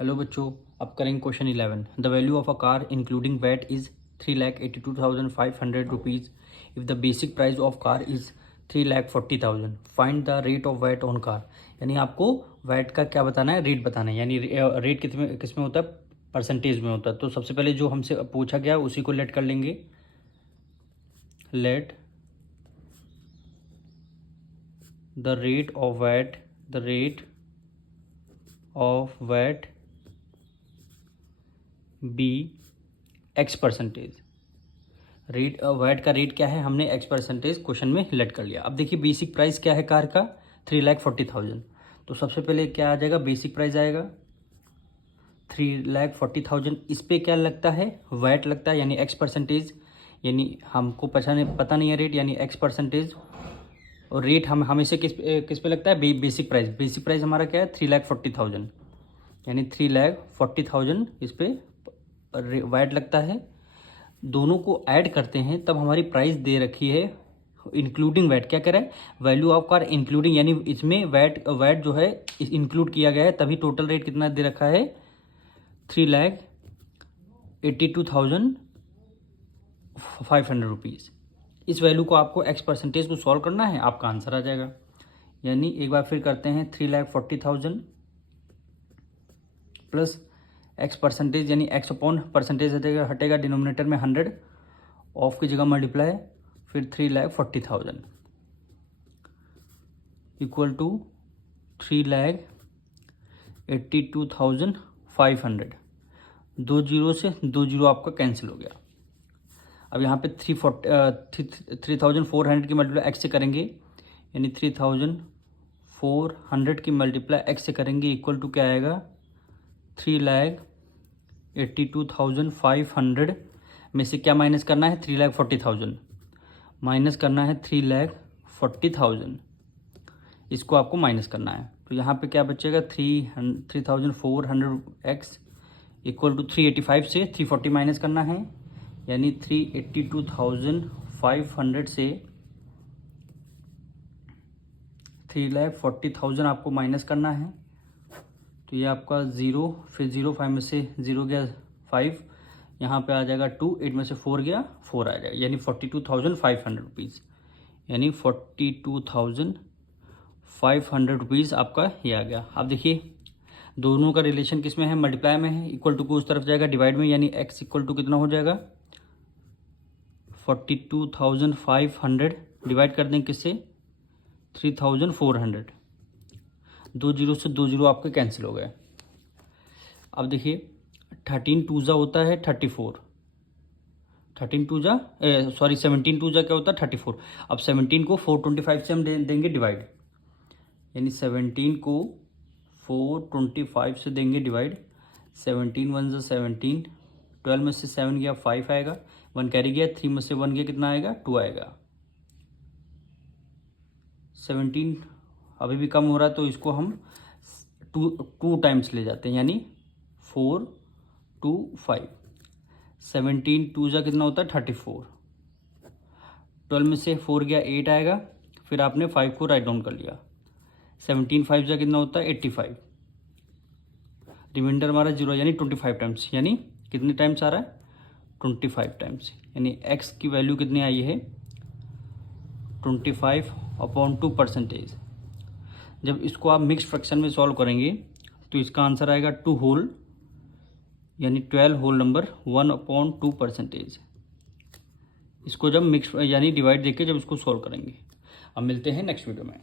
Hello बच्चों, अब करेंगे question 11। The value of a car including VAT is 3,82,500 rupees if the basic price of car is 3,40,000। Find the rate of VAT on car. यानी आपको VAT का क्या बताना है, रेट बताना है। यानी रेट किस में होता है, परसेंटेज में होता है। तो सबसे पहले जो हमसे पूछा गया उसी को लेट कर लेंगे। Let the rate of VAT be X percentage. VAT का रेट क्या है, हमने एक्स परसेंटेज क्वेश्चन में लेट कर लिया। अब देखिए बेसिक प्राइस क्या है कार का, 3,40,000। तो सबसे पहले क्या आ जाएगा, बेसिक प्राइस आएगा 3,40,000। इस पे क्या लगता है, वैट लगता है, यानी एक्स परसेंटेज। यानी हमको पता नहीं है रेट, यानी एक्स परसेंटेज। और रेट हम हमेशा किस पे लगता है, बेसिक प्राइस। बेसिक प्राइस हमारा क्या है, 3,40,000, यानी 3,40,000 इस पे वैट लगता है। दोनों को ऐड करते हैं तब हमारी प्राइस दे रखी है इंक्लूडिंग वैट। क्या कह रहा है, वैल्यू ऑफ कार इंक्लूडिंग, यानी इसमें वैट जो है इंक्लूड किया गया है, तभी टोटल रेट कितना दे रखा है, 3,82,500 रुपीज़। इस वैल्यू को आपको एक्स परसेंटेज को सॉल्व करना है, आपका आंसर आ जाएगा। यानी एक बार फिर करते हैं, 3,40,000 प्लस एक्स परसेंटेज, यानी एक्स अपॉन परसेंटेज हटेगा डिनोमिनेटर में 100, ऑफ की जगह मल्टीप्लाई, फिर 3,40,000 इक्वल टू 3,82,500। 2 जीरो से 2 जीरो आपका कैंसिल हो गया। अब यहाँ पे 3,400 की मल्टीप्लाई एक्स से करेंगे, यानी 3,400 की मल्टीप्लाई एक्स से करेंगे, इक्वल टू क्या आएगा, 3,82,500 में से क्या माइनस करना है, 3,40,000 माइनस करना है, 3,40,000 इसको आपको माइनस करना है। तो यहाँ पे क्या बचेगा, 3,400 एक्स इक्वल टू 385 से 340 माइनस करना है, यानी 382,500 से 3,40,000 आपको माइनस करना है। तो ये आपका 0, फिर 0 5 में से 0 गया 5, यहाँ पे आ जाएगा 2, 8 में से 4 गया 4 आ जाएगा, यानी 42,500 रुपीज़। यानी 42,500 रुपीज़ आपका ये आ गया। अब देखिए दोनों का रिलेशन किस में है, मल्टीप्लाई में है। इक्वल टू को उस तरफ जाएगा, डिवाइड में, यानी एक्स इक्वल टू कितना हो जाएगा, 42,500 डिवाइड कर दें किससे, 3,400। 2 जीरो से 2 जीरो आपके कैंसिल हो गए। अब देखिए 13 टूजा होता है 34, 17 टूजा क्या होता है, 34। अब 17 को 425 से हम देंगे डिवाइड, यानी 17 को 425 से देंगे डिवाइड। 17 1 ज़ा 17, 12 में से 7 गया 5 आएगा, 1 कैरी गया, 3 में से 1 गया कितना आएगा, 2 आएगा। 17 अभी भी कम हो रहा है, तो इसको हम टू टाइम्स ले जाते हैं, यानी 4 2 5। 17 2 जा कितना होता है, 34। 12 में से 4 गया 8 आएगा, फिर आपने 5 को राइट डाउन कर लिया। 17 5 जा कितना होता है, 85। रिमाइंडर हमारा 0, यानी 25 टाइम्स। यानी कितने टाइम्स आ रहा है, 25 टाइम्स। यानी एक्स की वैल्यू कितनी आई है, 25/2%। जब इसको आप मिक्स फ्रैक्शन में सॉल्व करेंगे तो इसका आंसर आएगा 2 होल, यानी 12 होल नंबर 1/2%। इसको जब मिक्स यानी डिवाइड देके जब इसको सॉल्व करेंगे। अब मिलते हैं नेक्स्ट वीडियो में।